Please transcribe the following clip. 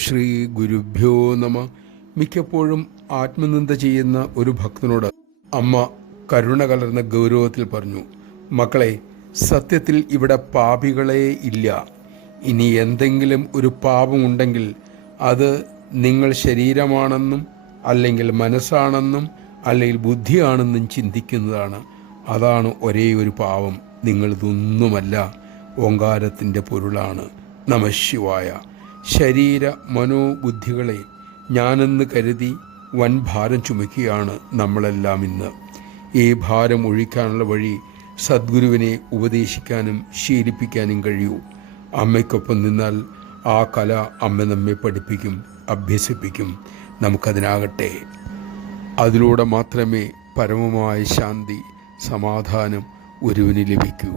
ശ്രീ ഗുരുഭ്യോ നമ. മിക്കപ്പോഴും ആത്മനിന്ദ ചെയ്യുന്ന ഒരു ഭക്തനോട് അമ്മ കരുണ കലർന്ന ഗൗരവത്തിൽ പറഞ്ഞു, മക്കളെ, സത്യത്തിൽ ഇവിടെ പാപികളേ ഇല്ല. ഇനി എന്തെങ്കിലും ഒരു പാപമുണ്ടെങ്കിൽ അത് നിങ്ങൾ ശരീരമാണെന്നും അല്ലെങ്കിൽ മനസ്സാണെന്നും അല്ലെങ്കിൽ ബുദ്ധിയാണെന്നും ചിന്തിക്കുന്നതാണ്. അതാണ് ഒരേ ഒരു പാപം. നിങ്ങളിതൊന്നുമല്ല. ഓങ്കാരത്തിൻ്റെ പൊരുളാണ് നമഃശിവായ. ശരീര മനോബുദ്ധികളെ ഞാനെന്ന് കരുതി വൻ ഭാരം ചുമക്കുകയാണ് നമ്മളെല്ലാം ഇന്ന്. ഈ ഭാരം ഒഴിക്കാനുള്ള വഴി സദ്ഗുരുവിനെ ഉപദേശിക്കാനും ശീലിപ്പിക്കാനും കഴിയൂ. അമ്മയ്ക്കൊപ്പം നിന്നാൽ ആ കല അമ്മ നമ്മെ പഠിപ്പിക്കും, അഭ്യസിപ്പിക്കും. നമുക്കതിനാകട്ടെ. അതിലൂടെ മാത്രമേ പരമമായ ശാന്തി, സമാധാനം ഒരുവന് ലഭിക്കൂ.